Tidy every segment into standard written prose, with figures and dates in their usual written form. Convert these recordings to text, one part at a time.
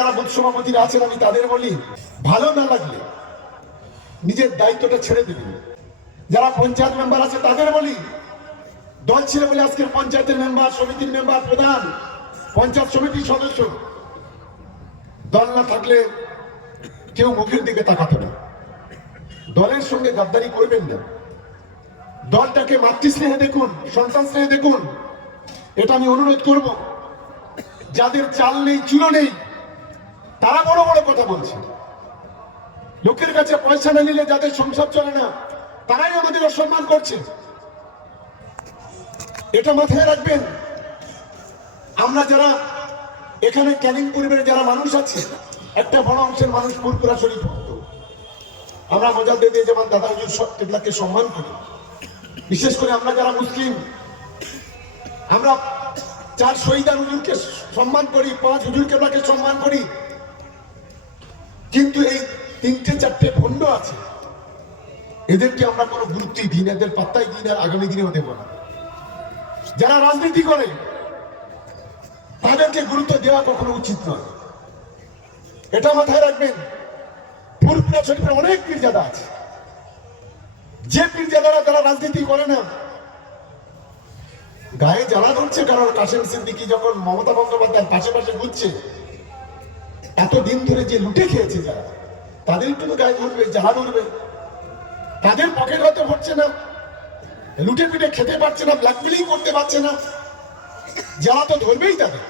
যারা বুথ সভাপতিরা আছেন আমি তাদের বলি, ভালো না লাগলে নিজের দায়িত্বটা ছেড়ে দিবেন। যারা পঞ্চায়েত মেম্বার আছে তাদের বলি, দল ছিল বলে আজকের পঞ্চায়েতের মেম্বার, সমিতির মেম্বার, প্রধান, পঞ্চায়েত সমিতির সদস্য, দল না থাকলে কেউ মুখের দিকে তাকাতো না। দলের সঙ্গে গাদ্দারি করবেন না। দলটাকে মাতৃস্নেহে দেখুন, সন্তান স্নেহে দেখুন, এটা আমি অনুরোধ করব। যাদের চাল নেই, চুলো নেই, তারা বড় বড় কথা বলছে। লোকের কাছে পয়সা না নিলে যাদের সংসার চলে না, তারাই আমাদের অসম্মান করছে। এটা মাথায় রাখবেন। আমরা যারা এখানে ক্যানিং পরিবারের যারা মানুষ আছে, একটা বড় অংশের মানুষ ফুরফুরা শরীফ ভক্ত। আমরা মজা দিয়ে যেমন দাদা হুজুর কেবলাকে সম্মান করি, বিশেষ করে আমরা যারা মুসলিম, আমরা 4 শহীদান হুজুরকে সম্মান করি, 5 হুজুর কেবলাকে সম্মান করি। কিন্তু এই 3-4টে ভণ্ড আছে, এদেরকে আমরা কোনো গুরুত্বই দিই না, এদের পাত্তাই দিই না, আগামী দিনেও দেব না। যারা রাজনীতি করে তাদেরকে গুরুত্ব দেওয়া কখনো উচিত নয়, এটা মাথায় রাখবেন। ফুরফুরা শরীফে অনেক পীরজাদা আছে, যে পীরজাদারা তারা রাজনীতি করে না, গায়ে জ্বালা ধরছে। কারণ কাশেম সিদ্দিকী যখন মমতা বন্দ্যোপাধ্যায়ের পাশে পাশে ঘুরছে, এতদিন ধরে যে লুটে খেয়েছে যারা, তাদের একটু গায়ে ধরবে, জ্বালা ধরবে। তাদের পকেট হয়তো ভরছে না, লুটে পিটে খেতে পারছে না, ব্ল্যাকমেলিং করতে পারছে না, জ্বালা তো ধরবেই তাদের।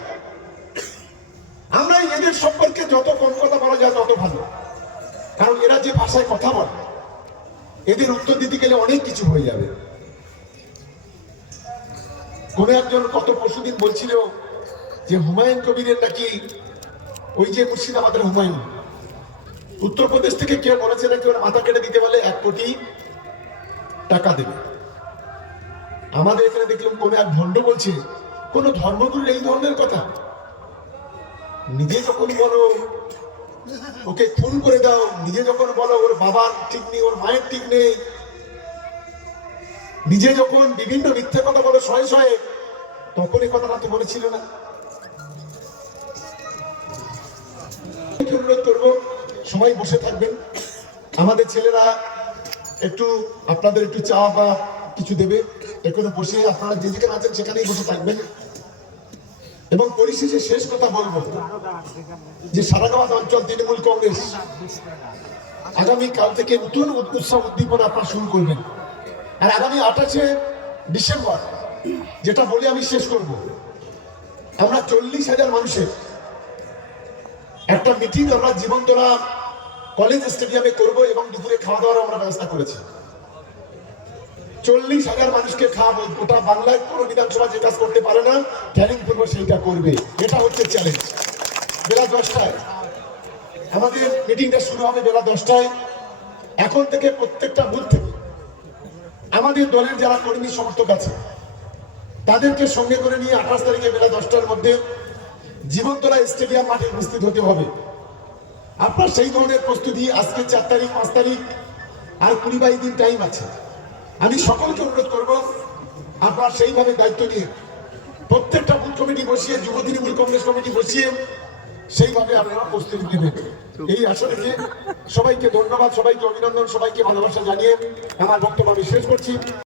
আমরা এদের সম্পর্কে যত কম কথা বলা যায় তত ভালো, কারণ এরা যে ভাষায় কথা বলে, এদের উত্তর দিতে গেলে অনেক কিছু হয়ে যাবে। কোন একজন কত পরশুদিন বলছিল যে হুমায়ুন কবিরের নাকি, ওই যে মুর্শিদাবাদের হুমায়ুন, উত্তরপ্রদেশ থেকে কেউ বলেছে নাকি ওরা মাথা কেটে দিতে বলে 1 কোটি টাকা দেবে। আমাদের এখানে দেখলাম কোন এক ভণ্ড বলছে কোন ধর্মগুরুর এই ধরনের কথা। নিজে যখন বলো ওকে খুন করে দাও, নিজে যখন বলো ওর বাবার ঠিক নেই, ওর মায়ের ঠিক নেই, নিজে যখন বিভিন্ন মিথ্যা কথা বলো শয়ে শয়ে, তখন এই কথাটা তো বলেছিল না। অনুরোধ করবো সবাই বসে থাকবেন, আমাদের ছেলেরা একটু আপনাদের একটু চা বা কিছু দেবে, এখানে বসে আপনারা যে যেখানে আছেন সেখানেই বসে থাকবেন। এবং পরিশেষে শেষ কথা বলবো যে সারাগাবাদ অঞ্চল তৃণমূল কংগ্রেস আগামী কাল থেকে নতুন উৎসব উদ্দীপনা আপনারা শুরু করবেন। আর আগামী 28শে ডিসেম্বর, যেটা বলে আমি শেষ করব, আমরা 40,000 মানুষের একটা মিটিং আমরা জীবনতলা কলেজ স্টেডিয়ামে করব এবং দুপুরে খাওয়া দাওয়ার আমরা ব্যবস্থা করেছি। 40,000 মানুষকে খাওয়াবো। গোটা বাংলায় কোনো বিধানসভা যে কাজ করতে পারে না, ক্যানিং পূর্ব সেইটা করবে। এটা হচ্ছে চ্যালেঞ্জ। বেলা 10টায় আমাদের মিটিংটা শুরু হবে, বেলা 10টায়। এখন থেকে প্রত্যেকটা বুথ থেকে আমাদের দলের যারা কর্মী সমর্থক আছে তাদেরকে সঙ্গে করে নিয়ে 28 তারিখে বেলা 10টার মধ্যে জীবনতলা স্টেডিয়াম মাঠে উপস্থিত হতে হবে। আপনার সেই ধরনের প্রস্তুতি, আজকে 4 তারিখ, 5 তারিখ, আর 20-22 দিন টাইম আছে। আমি সকলকে অনুরোধ করবো আপনারা সেইভাবে দায়িত্ব নিয়ে প্রত্যেকটা বুথ কমিটি বসিয়ে, যুব তৃণমূল কংগ্রেস কমিটি বসিয়ে সেইভাবে আপনারা প্রস্তুতি নেবেন। এই আশা রেখে সবাইকে ধন্যবাদ, সবাইকে অভিনন্দন, সবাইকে ভালোবাসা জানিয়ে আমার বক্তব্য আমি শেষ করছি।